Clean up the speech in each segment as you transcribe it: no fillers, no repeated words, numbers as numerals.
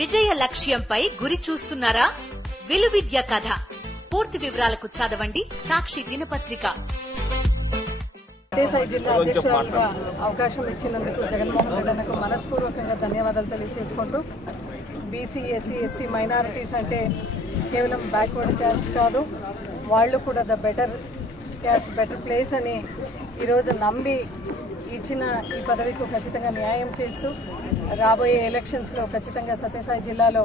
విజయ లక్ష్యంపై గురి చూస్తున్నారా? విలువిద్య కథ పూర్తి వివరాలకు చదవండి సాక్షి దినపత్రిక. సత్యసాయి జిల్లా అధ్యక్షురాలుగా అవకాశం ఇచ్చినందుకు జగన్మోహన్ రెడ్డి అన్నకు మనస్పూర్వకంగా ధన్యవాదాలు తెలియజేసుకుంటూ, బీసీ, ఎస్సీ, ఎస్టీ మైనారిటీస్ అంటే కేవలం బ్యాక్వర్డ్ క్యాస్ట్ కాదు, వాళ్ళు కూడా the better caste, better place అని ఈరోజు నమ్మి ఇచ్చిన ఈ పదవికి ఖచ్చితంగా న్యాయం చేస్తూ రాబోయే ఎలక్షన్స్లో ఖచ్చితంగా సత్యసాయి జిల్లాలో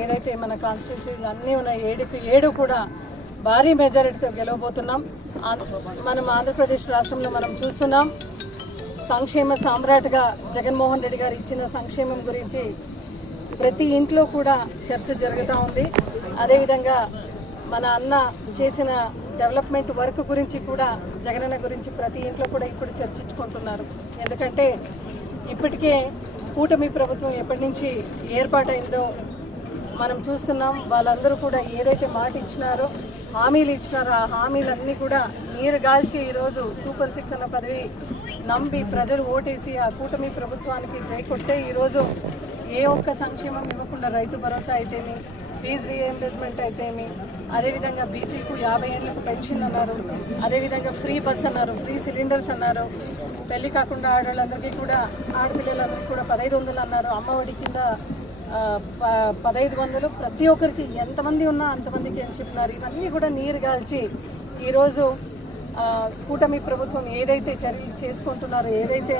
ఏదైతే మన కాన్స్టిట్యున్సీస్ అన్నీ ఉన్నాయి 7 కూడా భారీ మెజారిటీతో గెలవబోతున్నాం. మనం ఆంధ్రప్రదేశ్ రాష్ట్రంలో మనం చూస్తున్నాం, సంక్షేమ సామ్రాట్గా జగన్మోహన్ రెడ్డి గారు ఇచ్చిన సంక్షేమం గురించి ప్రతి ఇంట్లో కూడా చర్చ జరుగుతూ ఉంది. అదేవిధంగా మన అన్న చేసిన డెవలప్మెంట్ వర్క్ గురించి కూడా, జగనన్న గురించి ప్రతి ఇంట్లో కూడా ఇప్పుడు చర్చించుకుంటున్నారు. ఎందుకంటే ఇప్పటికే కూటమి ప్రభుత్వం ఎప్పటి నుంచి ఏర్పాటైందో మనం చూస్తున్నాం. వాళ్ళందరూ కూడా ఏదైతే మాట ఇచ్చినారో, హామీలు ఇచ్చినారో, ఆ హామీలన్నీ కూడా నీరు గాల్చి ఈరోజు సూపర్ 6 అన్న పదవి నమ్మి ప్రజలు ఓటేసి ఆ కూటమి ప్రభుత్వానికి జై కొట్టే ఈరోజు ఏ ఒక్క సంక్షేమం ఇవ్వకుండా రైతు భరోసా అయితేమి, ఫీజు రీఎంబర్స్మెంట్ అయితేమి, అదేవిధంగా బీసీకు 50 ఏళ్ళకు పెన్షన్ అన్నారు, అదేవిధంగా ఫ్రీ బస్ అన్నారు, ఫ్రీ సిలిండర్స్ అన్నారు, పెళ్లి కాకుండా ఆడవాళ్ళందరికీ కూడా, ఆడపిల్లలందరికీ కూడా 1500 అన్నారు, అమ్మఒడి కింద 1500, ప్రతి ఒక్కరికి ఎంతమంది ఉన్నా అంతమందికి అని చెప్పినారు. ఇవన్నీ కూడా నీరు గాల్చి ఈరోజు కూటమి ప్రభుత్వం ఏదైతే చర్యలు చేసుకుంటున్నారో, ఏదైతే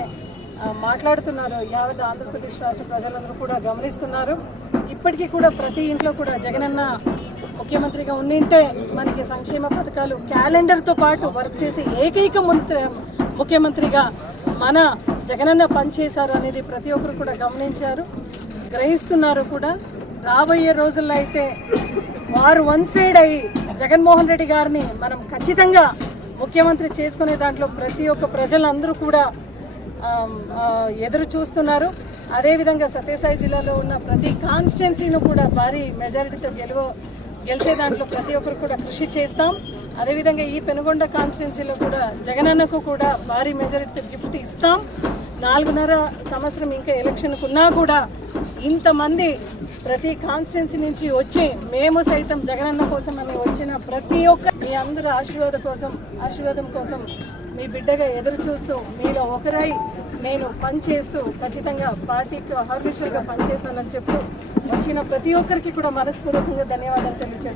మాట్లాడుతున్నారో యావత్ ఆంధ్రప్రదేశ్ రాష్ట్ర ప్రజలందరూ కూడా గమనిస్తున్నారు. ఇప్పటికీ కూడా ప్రతి ఇంట్లో కూడా జగనన్న ముఖ్యమంత్రిగా ఉండింటే మనకి సంక్షేమ పథకాలు క్యాలెండర్తో పాటు వర్క్ చేసి ఏకైక ముఖ్యమంత్రిగా మన జగనన్న పనిచేశారు అనేది ప్రతి ఒక్కరు కూడా గమనించారు, గ్రహిస్తున్నారు కూడా. రాబోయే రోజుల్లో అయితే వారు వన్ సైడ్ అయ్యి జగన్మోహన్ రెడ్డి గారిని మనం ఖచ్చితంగా ముఖ్యమంత్రి చేసుకునే దాంట్లో ప్రతి ఒక్క ప్రజలందరూ కూడా ఎదురు చూస్తున్నారు. అదేవిధంగా సత్యసాయి జిల్లాలో ఉన్న ప్రతి కాన్స్టిట్యున్సీను కూడా భారీ మెజారిటీతో గెలిచే దాంట్లో ప్రతి ఒక్కరు కూడా కృషి చేస్తాం. అదేవిధంగా ఈ పెనుగొండ కాన్స్టిట్యున్సీలో కూడా జగనన్నకు కూడా భారీ మెజారిటీతో గిఫ్ట్ ఇస్తాం. 4.5 సంవత్సరం ఇంకా ఎలక్షన్కు ఉన్నా కూడా ఇంతమంది ప్రతి కాన్స్టిట్యున్సీ నుంచి వచ్చి మేము సైతం జగనన్న కోసం అని వచ్చిన ప్రతి ఒక్క మీ అందరూ ఆశీర్వాదం కోసం మీ బిడ్డగా ఎదురు చూస్తూ మీలో ఒకరై నేను పనిచేస్తూ ఖచ్చితంగా పార్టీకి అహర్నిశలుగా పనిచేస్తానని చెప్తూ వచ్చిన ప్రతి ఒక్కరికి కూడా మనస్పూర్వకంగా ధన్యవాదాలు తెలియజేస్తాను.